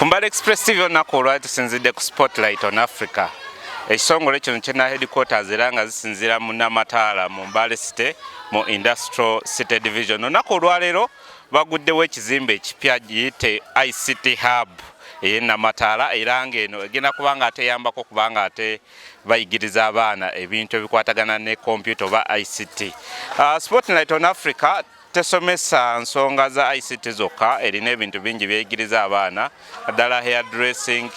Kumbali Express TV olunaku olwali tusinzidde ku Spotlight on Africa. Ekitongole kino kirina headquarters era nga zisinzira mu Namataala mu Mbale City mu Industrial City Division. Olunaku olwaleero baguddewo ekizimbe ekipya giyite ICT Hub ey'e Namataala era ng'eno egenda kubanga ate eyambako kubanga ate bayigiriza abaana ebintu ebikwatagana ne computer oba ICT. Spotlight on Africa tesomesa nsonga za ICT zokka, erina ebintu bingi byeyigiriza abaana ddala hairdressing,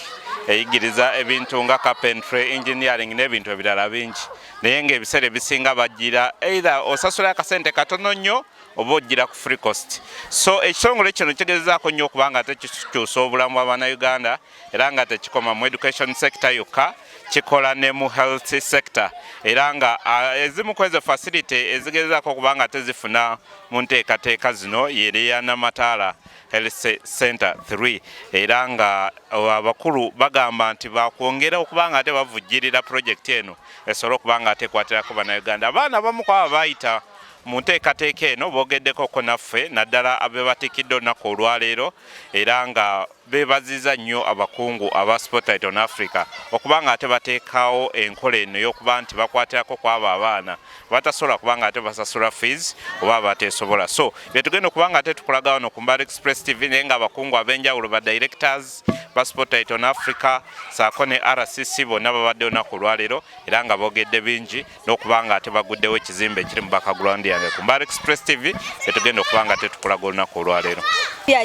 eyigiriza ebintu nga carpentry, engineering n'ebintu ebirala bingi, naye ng'ebiseera ebisinga bagira either osasula akasente katono nnyo oba ogira ku free cost. So ekitongole kino kigezaako nnyo okubanga ate kikyusa obulamu bw'Abannayuganda era nga tekikoma mu education sector yokka, kikola ne mu health sector era nga ezimu ku ezo facility ezigezaako okubanga tezifuna mu nteekateeka zino yeereya Namataala Health Center 3 era nga abakulu bagamba nti bakwongera okubanga ate bavujjirira project eno esobola okubanga ate ekwatirako Bannayuganda. Abaana abamu kwaba bayita mu nteekateeka eno boogeddeko naffe naddala abe batikidde olunaku olwaleero era nga beebaziza nnyo abakungu aba Spotlight on Africa okubanga ate bateekawo enkola eno y'okuba nti bakwatirako kwabo abaana batasobola kubanga ate basasula fees oba bateesobola. So byetugenda okubanga ate tukulaga wano ku Mbale Express TV naye nga abakungu ab'enjawulo ba directors ba Spotlight on Africa saako ne RCC bonna babadde olunaku olwaleero era nga boogedde bingi n'okubanga ate baguddewo ekizimbe ekiri mu background yange ku Mbale Express TV byetugenda okubanga ate tukulaga olunaku olwaleero.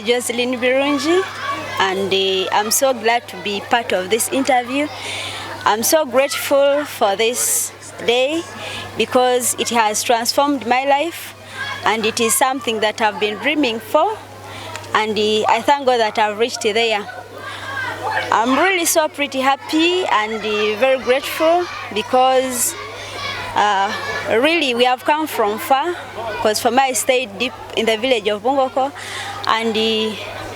Jocelyn Birungi, and I'm so glad to be part of this interview. I'm so grateful for this day because it has transformed my life and it is something that I've been dreaming for, and I thank God that I've reached there. I'm really so pretty happy and very grateful because really we have come from far, because for me I stayed deep in the village of Bungoko, and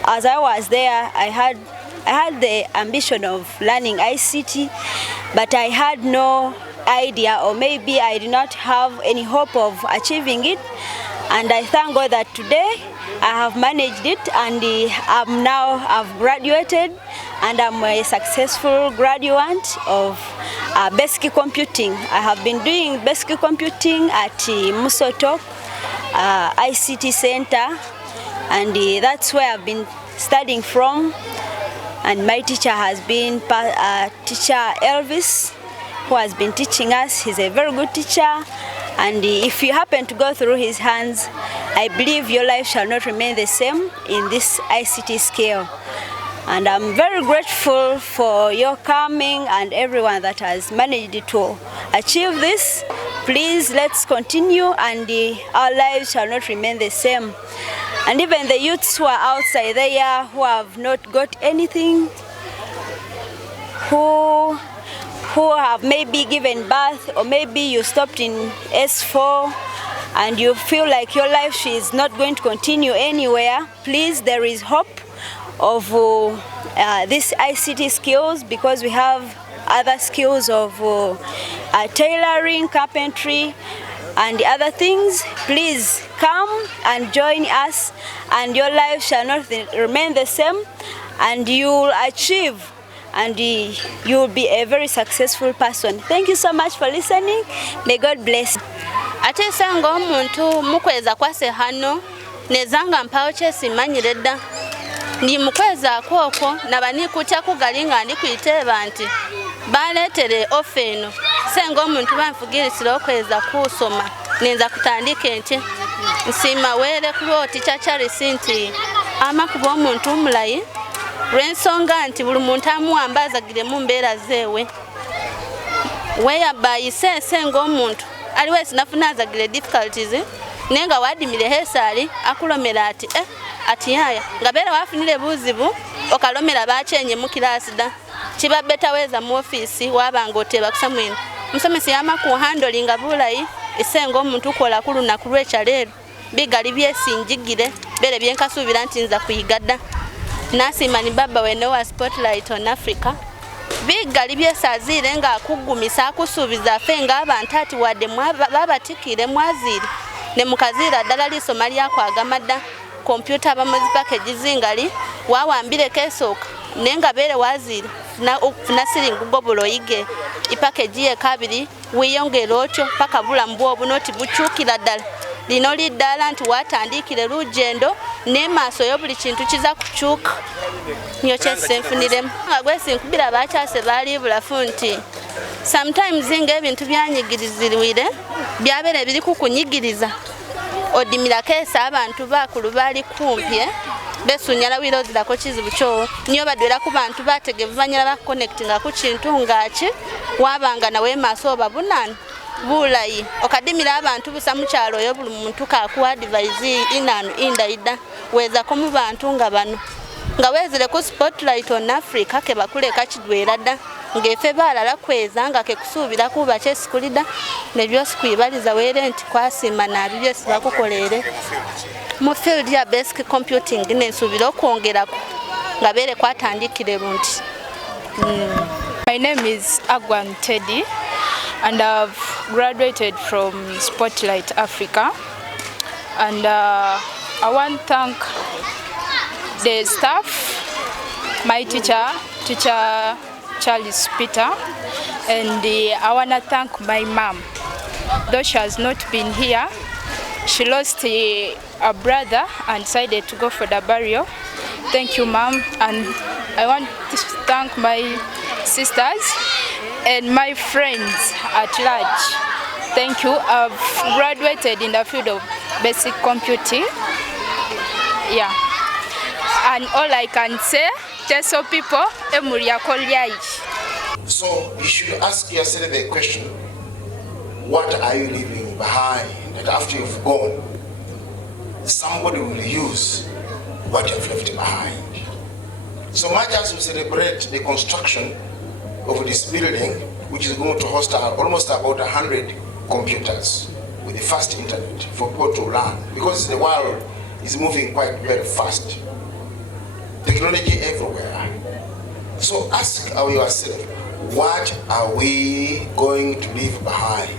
as I was there I had the ambition of learning ICT, but I had no idea, or maybe I did not have any hope of achieving it, and I thank God that today I have managed it, and I've graduated and I'm a successful graduate of basic computing. I have been doing basic computing at Musoto ICT Center, and that's where I've been studying from, and my teacher has been teacher Elvis, who has been teaching us. He's a very good teacher, and if you happen to go through his hands, I believe your life shall not remain the same in this ICT scale. And I'm very grateful for your coming and everyone that has managed to achieve this. Please, let's continue, and our lives shall not remain the same. And even the youths who are outside there who have not got anything, who have maybe given birth, or maybe you stopped in S4 and you feel like your life is not going to continue anywhere, please, there is hope of these ICT skills, because we have other skills of tailoring, carpentry, and other things. Please come and join us, and your life shall not remain the same, and you will achieve, and you will be a very successful person. Thank you so much for listening. May God bless. Ate sanga omuntu mukweza kwase hano nezanga mpawo kyesimanyire dda ndi mukweza kwoko nabani kutya kugalinga ndi kwiteba nti baletere ofeno senga omuntu banfugirisira okweza kusoma nenza kutandika enti nsima were kuloti kyachari sinti ama kuba omuntu omulayi lwensonga nti buli muntu amuwambazagire mu mbeera zewe weyabayise senga omuntu aliwe sinafunazagire difficulties nenga wadimire hesali akulomera ati yaya ngabera wafunire buzibu okalomera bachenye mu class da kiba beta weza mu office wabanga oteba kusamwene musomesi yama ku handling abulayi isenga omuntu kola kuluna kulwecha lero bigali byesinjigire bere byenkasubira nti nza kuyigadda nasima ni baba wene wa Spotlight on Africa bigali byesazire nga akugumisa akusubiza fenga abantu ati wadde babatikire mwazire ne mukazira ddala lisoma lyakwagamada computer abamuzi package zingali wawambire kesoka nenga bere wazira okufuna siringi gobola oyige ipakeji ye kabiri wiyongera otyo paka bulamu bwo noti bukyukira ddala lino liddala nti watandikire lugendo n'emaaso yo buli kintu kiza kukyuka niyo kyesenfuniremu nga gwesinkubira abakyase baali bulafu nti sometimes ng'ebintu byanyigirizirwire byabere biri kukunyigiriza odimirako esa abantu bakulu baali kumpi besunyala wirozirako kizibu kyo niyo badwera ku bantu bategevu banyala bakonectinga ku kintu ngaki wabanga nawe maaso oba bunani bulayi okadimira abantu busa mu kyalo oyo buli muntu kakuwa advise inanu indaida wezako mu bantu nga bano nga wezire ku spotlight on Africa ke bakuleka kidwera dda ngefe balala kweza nga ke kusuubira kuba kyesikulida nebyosi kwibaliza were nti kwasima nabi byesi bakukolere mu field ya basic computing nensuubira okwongerako nga bere kwatandikire lunti. My name is Agwan Teddy and I've graduated from Spotlight Africa, and I want to thank the staff, my teacher Charles Peter, and I want to thank my mom. Though she has not been here, she lost a brother and decided to go for the burial. Thank you, Mom. And I want to thank my sisters and my friends at large. Thank you. I've graduated in the field of basic computing. Yeah. And all I can say, tell people, so you should ask yourself the question, what are you leaving behind that after you've gone, somebody will use what you've left behind? So much as we celebrate the construction of this building, which is going to host almost about 100 computers with the fast internet for people to learn, because the world is moving quite very fast. Technology everywhere. So ask yourself, what are we going to leave behind?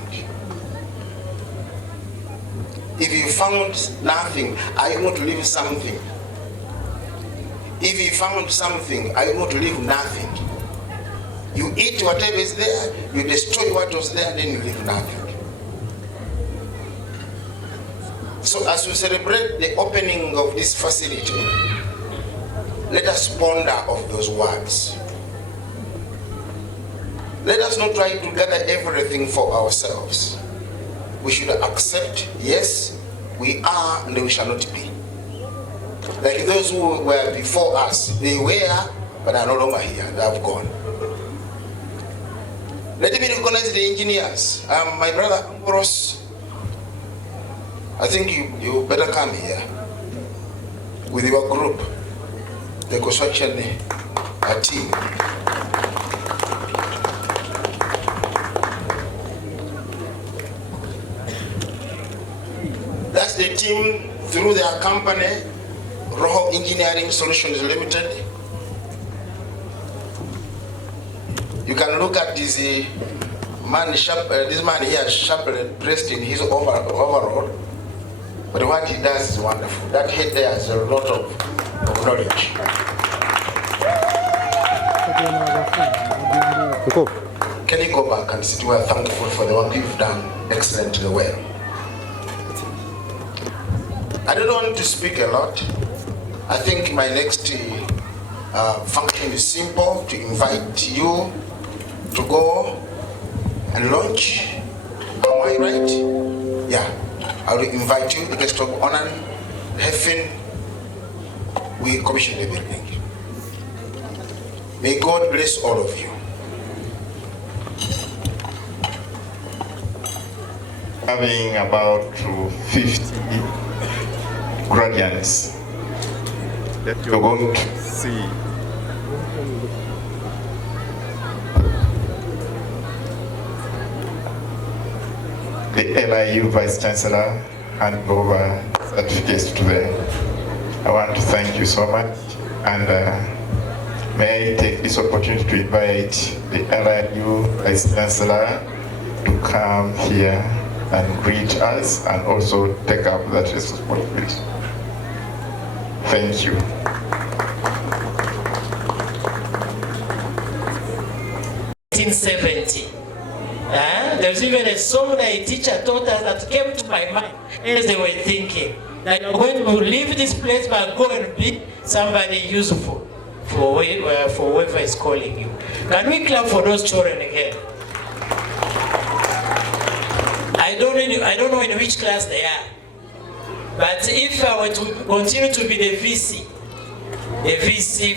If you found nothing, are you going to leave something? If you found something, are you going to leave nothing? You eat whatever is there, you destroy what was there, then you leave nothing. So as we celebrate the opening of this facility, let us ponder of those words. Let us not try to gather everything for ourselves. We should accept, yes, we are and we shall not be. Like those who were before us, they were, but are no longer here, they have gone. Let me recognize the engineers. My brother Ambrose, I think you better come here with your group, the construction team. That's the team through their company, Roho Engineering Solutions Limited. You can look at this man here, sharply dressed in his overall, but what he does is wonderful. That head there has a lot of knowledge. Can you go back and sit? We are thankful for the work you've done excellently well. I don't want to speak a lot. I think my next function is simple, to invite you to go and launch. Am I right? Yeah. I will invite you, the guest of honor, heaven. We commission the building. May God bless all of you. Having about 50 graduates that you're going to see. The LIU Vice Chancellor hand over certificates to them. I want to thank you so much, and may I take this opportunity to invite the LIU Vice Chancellor to come here and greet us and also take up that responsibility. Thank you. 1970. There's even a song that a teacher taught us that came to my mind as they were thinking that you're going to leave this place but go and be somebody useful for whoever is calling you. Can we clap for those children again? I don't know in which class they are, but if I were to continue to be the VC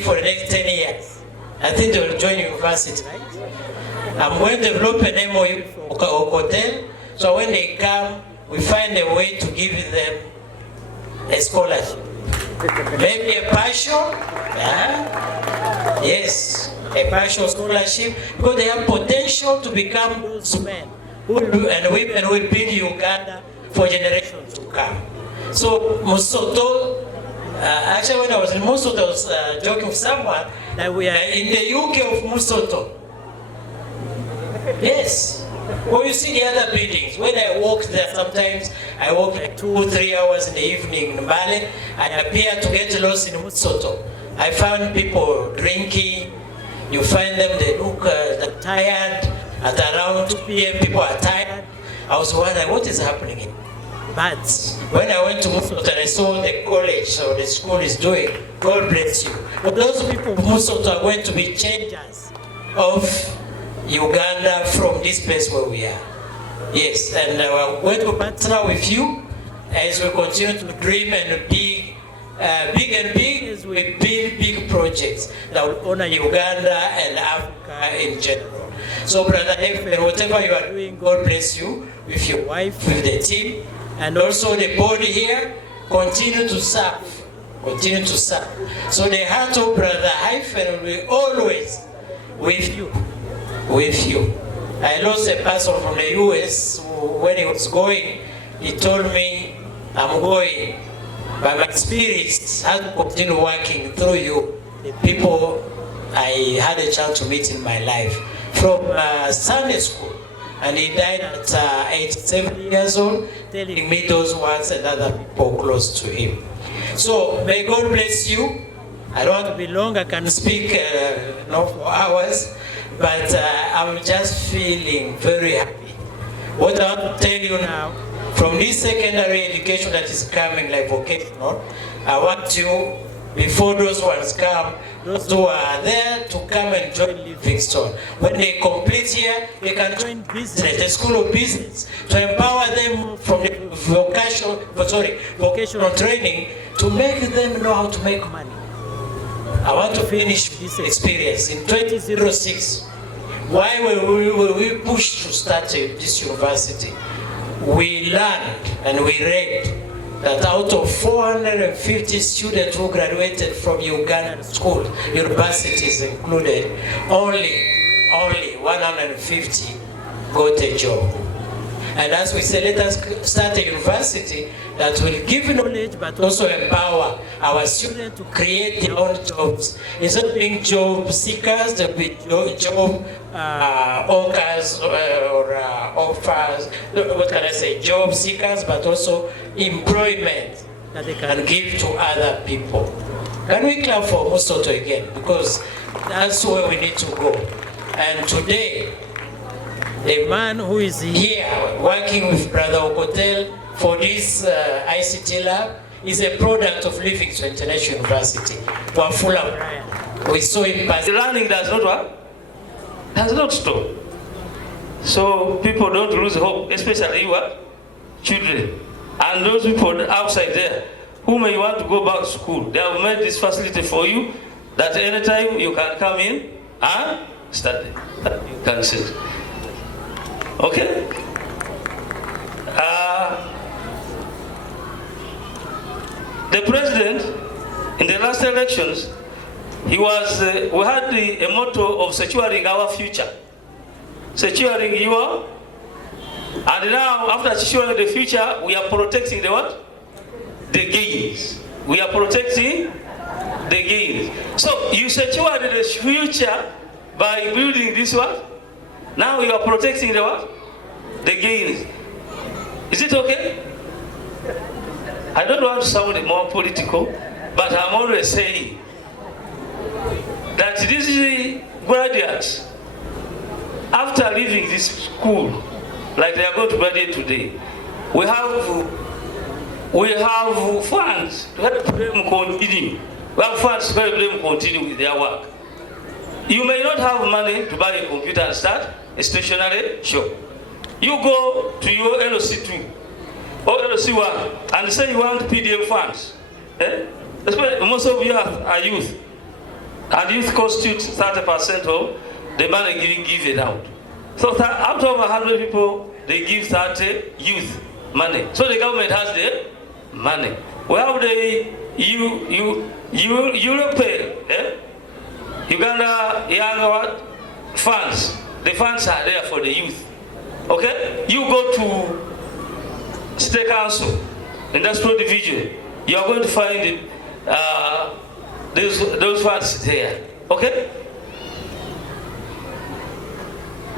for the next 10 years, I think they will join university, right? I'm going to develop an MOU for hotel, so when they come, we find a way to give them a scholarship. Maybe a partial, yes, a partial scholarship, because they have potential to become those men and women who will build Uganda for generations to come. So Musoto, actually when I was in Musoto, I was joking with someone that we are in the UK of Musoto. Yes. Well, you see the other buildings. When I walk there, sometimes I walk like 2 or 3 hours in the evening in Mbale. I appear to get lost in Musoto. I found people drinking. You find them, they look tired. At around 2 p.m., people are tired. I was wondering, what is happening here? But when I went to Musoto and I saw the college or the school is doing, God bless you. But those people of Musoto are going to be changers of Uganda from this place where we are. Yes, and we're going to partner with you as we continue to dream and big and big as we build big projects that will honor Uganda and Africa in general. So Brother Efen, whatever you are doing, God bless you with your wife, with the team, and also the board here. Continue to serve. Continue to serve. So the heart of Brother Efen will be always with you. With you. I lost a person from the US when he was going. He told me, I'm going, but my spirit has to continue working through you, the people I had a chance to meet in my life from Sunday school. And he died at 87 years old, telling me those words and other people close to him. So may God bless you. I don't want to be long, I can speak for hours. But I'm just feeling very happy. What I want to tell you now, from this secondary education that is coming, like vocational, I want you, before those ones come, those who are there to come and join Livingstone. When they complete here, they can join business, the School of Business, to empower them from the vocational training to make them know how to make money. I want to finish this experience in 2006. Why were we pushed to start this university? We learned and we read that out of 450 students who graduated from Ugandan schools, universities included, only 150 got a job. And as we say, let us start a university that will give knowledge but also empower our students to create their own jobs. Instead of being job seekers, they'll be job hawkers or offers, what can I say, job seekers, but also employment that they can give to other people. Can we clap for Musoto again? Because that's where we need to go. And today, the man who is here working with Brother Okotel for this ICT lab is a product of Livingstone International University. Wafula Brian. We saw him pass. The learning does not work. Does not stop. So people don't lose hope, especially your children. And those people outside there who may want to go back to school. They have made this facility for you that anytime you can come in and study. You can sit. Okay? The president, in the last elections, we had a motto of securing our future. Securing your, and now after securing the future, we are protecting the what? The gains. We are protecting the gains. So you secured the future by building this what? Now you are protecting the what? The gains. Is it okay? I don't want to sound more political, but I'm always saying that these graduates after leaving this school, like they are going to graduate today, we have funds to help them continue. We have funds to help them continue with their work. You may not have money to buy a computer and start a stationery shop. You go to your LC2 or LC1 and say you want PDM funds. Most of you are youth, and youth constitute 30% of the money given out. So out of 100 people, they give 30 youth money. So the government has the money. We have the European, Uganda Young funds. The funds are there for the youth. Okay? You go to State Council, Industrial Division, you are going to find those funds there. Okay?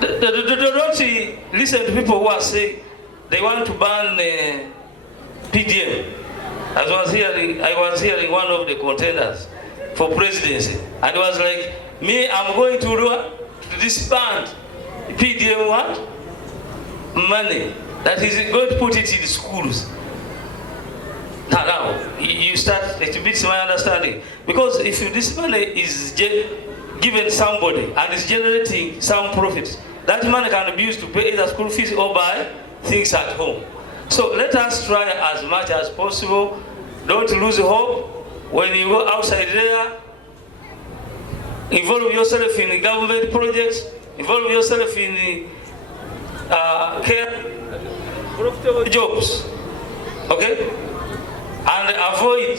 Don't listen to people who are saying they want to ban PDM. I was hearing one of the contenders for presidency, and it was like, me, I'm going to disband PDM what? Money. That is going to put it in the schools. Now, you start, it beats my understanding. Because if this money is given somebody and is generating some profit, that money can be used to pay either school fees or buy things at home. So let us try as much as possible. Don't lose hope. When you go outside there, involve yourself in government projects, involve yourself in care, profitable jobs, okay? And avoid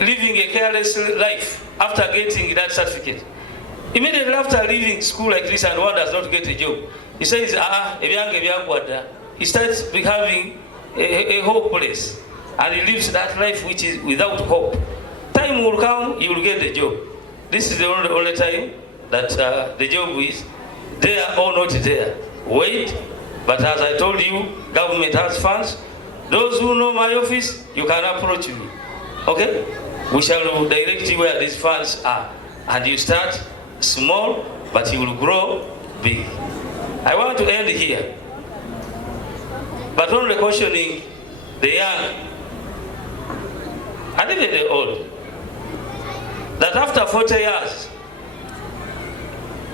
living a careless life after getting that certificate. Immediately after leaving school like this and one does not get a job, he says, he starts becoming a hopeless, and he lives that life which is without hope. Time will come, you will get the job. This is the only time that the job is there or not there. Wait, but as I told you, government has funds. Those who know my office, you can approach me. Okay? We shall direct you where these funds are. And you start small, but you will grow big. I want to end here, but only cautioning the young and even the old, that after 40 years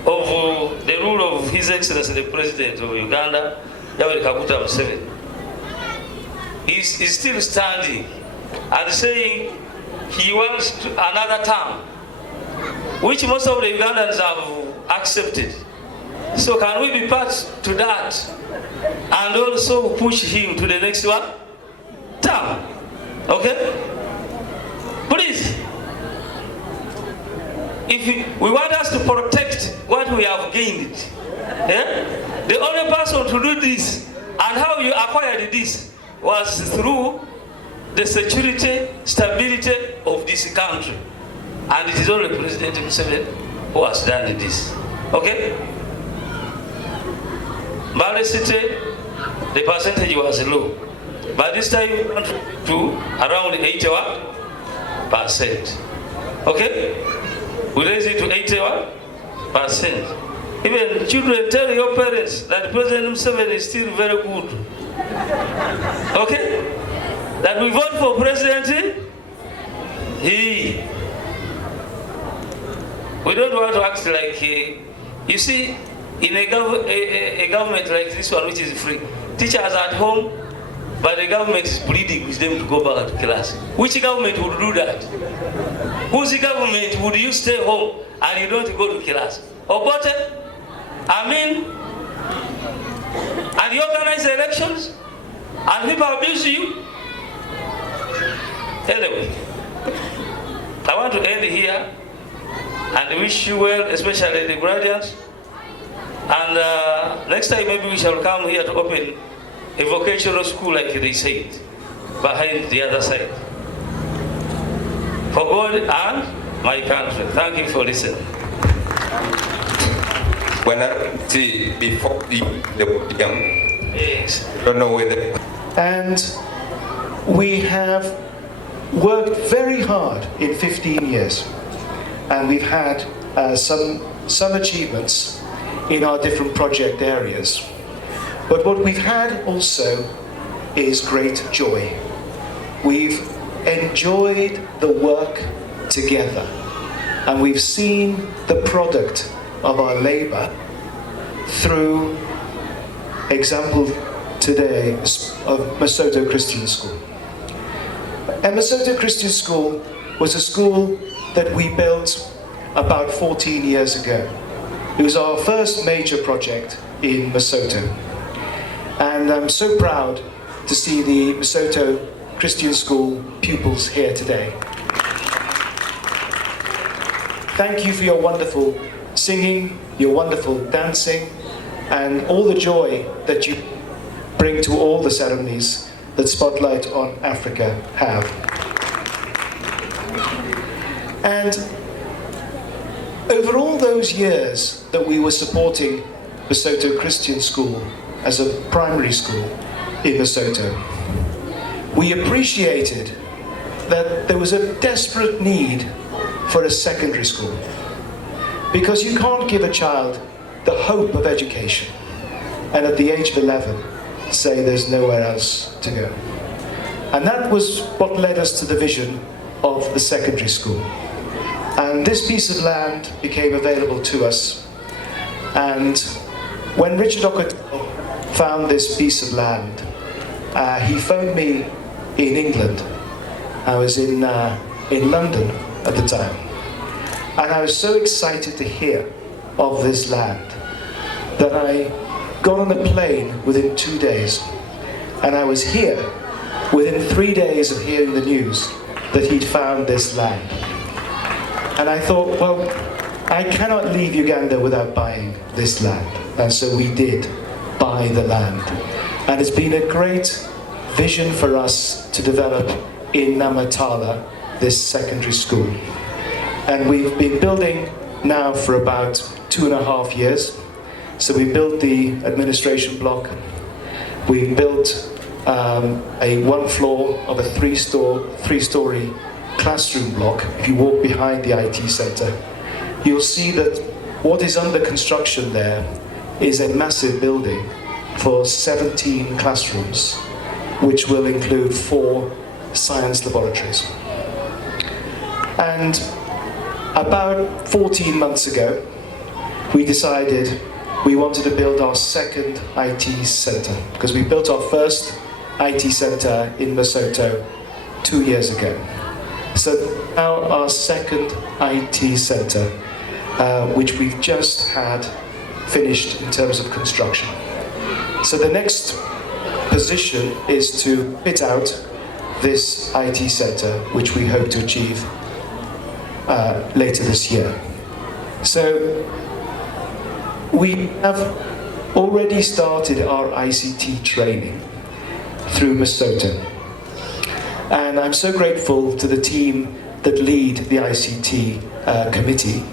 of the rule of His Excellency the President of Uganda, Yoweri Kaguta Museveni, is still standing and saying he wants another term, which most of the Ugandans have accepted. So can we be part to that and also push him to the next one? Term. Okay? Please. If we want us to protect what we have gained, the only person to do this and how you acquired this was through the security, stability of this country. And it is only President Museveni who has done this. Okay? Mbale City, the percentage was low. By this time, we went to around 81%. Okay? We raised it to 81%. Even children tell your parents that President Museveni is still very good. Okay? That we vote for President, we don't want to act like, you see, in a government like this one, which is free, teachers at home, but the government is pleading with them to go back to class. Which government would do that? Whose government would you stay home and you don't go to class? Obote? I mean, and you organize elections and people abuse you? Anyway, I want to end here and wish you well, especially the graduates. And next time maybe we shall come here to open a vocational school like they said, behind the other side. For God and my country. Thank you for listening. When I see before the podium, Yes. don't know whether. And we have worked very hard in 15 years, and we've had some achievements in our different project areas. But what we've had also is great joy. We've enjoyed the work together, and we've seen the product of our labor through example today of Masoto Christian School. And Masoto Christian School was a school that we built about 14 years ago. It was our first major project in Masoto. And I'm so proud to see the Masoto Christian School pupils here today. Thank you for your wonderful singing, your wonderful dancing, and all the joy that you bring to all the ceremonies that Spotlight on Africa have. And over all those years that we were supporting Masoto Christian School as a primary school in Masoto, we appreciated that there was a desperate need for a secondary school. Because you can't give a child the hope of education and at the age of 11 say there's nowhere else to go. And that was what led us to the vision of the secondary school. And this piece of land became available to us. And when Richard Okoto found this piece of land, he phoned me in England. I was in London at the time. And I was so excited to hear of this land that I got on a plane within 2 days. And I was here within 3 days of hearing the news that he'd found this land. And I thought, well, I cannot leave Uganda without buying this land. And so we did buy the land. And it's been a great vision for us to develop in Namatala this secondary school. And we've been building now for about 2.5 years. So we built the administration block. We built a one floor of a three-story classroom block. If you walk behind the IT center, you'll see that what is under construction there is a massive building for 17 classrooms, which will include 4 science laboratories. And about 14 months ago, we decided we wanted to build our second IT center, because we built our first IT center in Masoto 2 years ago. So now our second IT center, which we've just had finished in terms of construction. So the next position is to fit out this IT center, which we hope to achieve later this year. So we have already started our ICT training through Masoto. And I'm so grateful to the team that lead the ICT committee.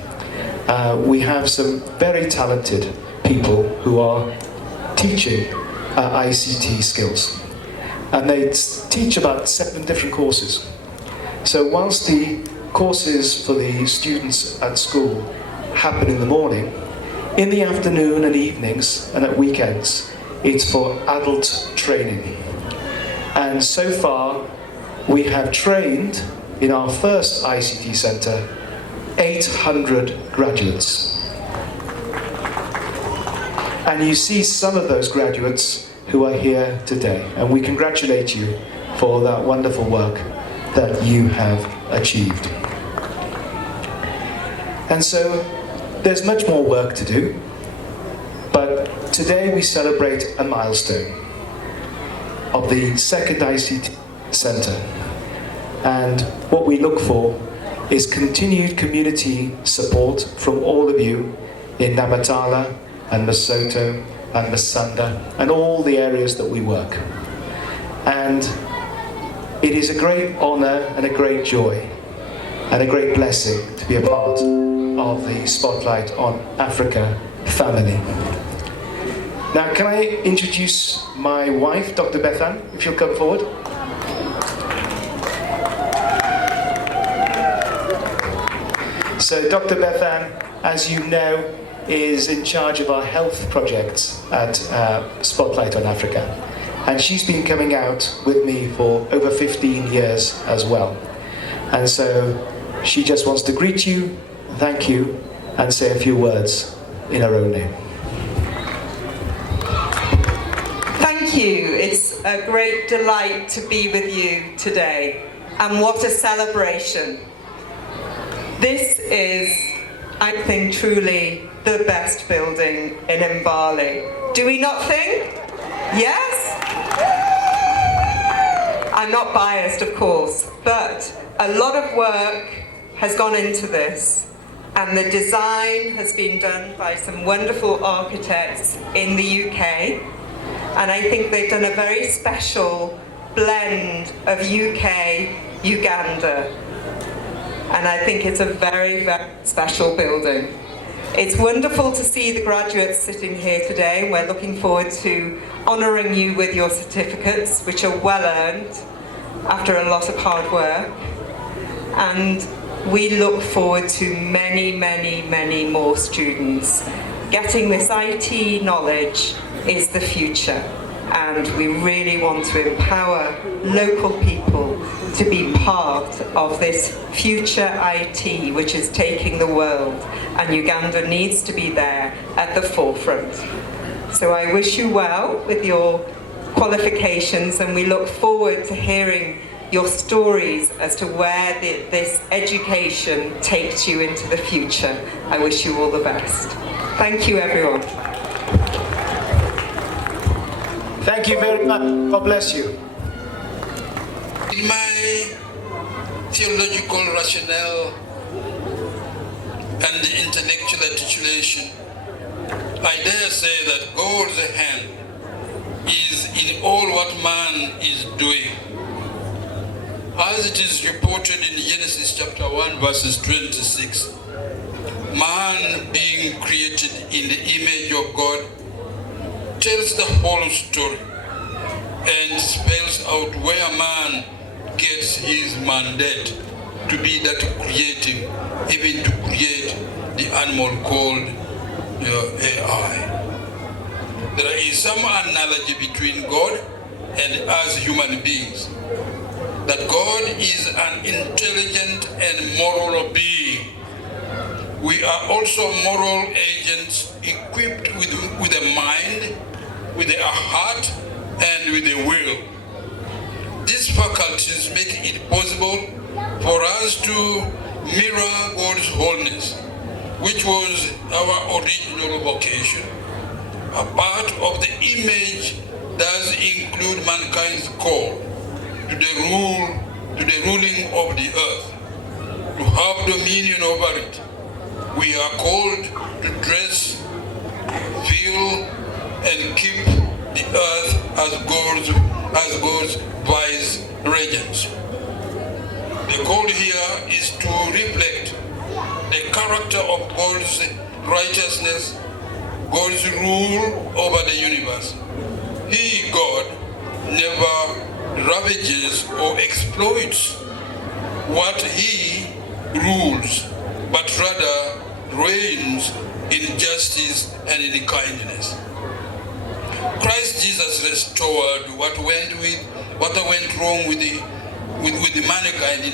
We have some very talented people who are teaching ICT skills. And they teach about 7 different courses. So whilst the courses for the students at school happen in the morning, in the afternoon and evenings and at weekends, it's for adult training. And so far, we have trained in our first ICT center 800 graduates. And you see some of those graduates who are here today. And we congratulate you for that wonderful work that you have achieved. And so there's much more work to do, but today we celebrate a milestone of the second ICT center. And what we look for is continued community support from all of you in Namatala and Masoto and Masanda and all the areas that we work. And it is a great honor and a great joy and a great blessing to be a part of the Spotlight on Africa family. Now, can I introduce my wife, Dr. Bethan, if you'll come forward. So Dr. Bethan as you know, is in charge of our health projects at Spotlight on Africa. And she's been coming out with me for over 15 years as well. And so she just wants to greet you, thank you, and say a few words in her own name. Thank you. It's a great delight to be with you today. And what a celebration. This is, I think, truly the best building in Mbale. Do we not think? Yes? I'm not biased, of course, but a lot of work has gone into this, and the design has been done by some wonderful architects in the UK, and I think they've done a very special blend of UK, Uganda, and I think it's a very, very special building. It's wonderful to see the graduates sitting here today, and we're looking forward to honouring you with your certificates, which are well earned after a lot of hard work. And we look forward to many, many, many more students. Getting this IT knowledge is the future, and we really want to empower local people to be part of this future IT which is taking the world, and Uganda needs to be there at the forefront. So I wish you well with your qualifications, and we look forward to hearing your stories as to where this education takes you into the future. I wish you all the best. Thank you, everyone. Thank you very much. God bless you. In my theological rationale and intellectual articulation, I dare say that God's hand is in all what man is doing. As it is reported in Genesis chapter 1 verses 26, man being created in the image of God tells the whole story and spells out where man gets his mandate to be that creative, even to create the animal called AI. There is some analogy between God and us human beings, that God is an intelligent and moral being. We are also moral agents equipped with a mind, with a heart, and with a will. These faculties make it possible for us to mirror God's wholeness, which was our original vocation. A part of the image does include mankind's call to the ruling of the earth, to have dominion over it. We are called to dress, feel, and keep the earth as God's vice regents. The call here is to reflect the character of God's righteousness, God's rule over the universe. He, God, never ravages or exploits what he rules, but rather reigns in justice and in kindness. Christ Jesus restored what went wrong with the mankind in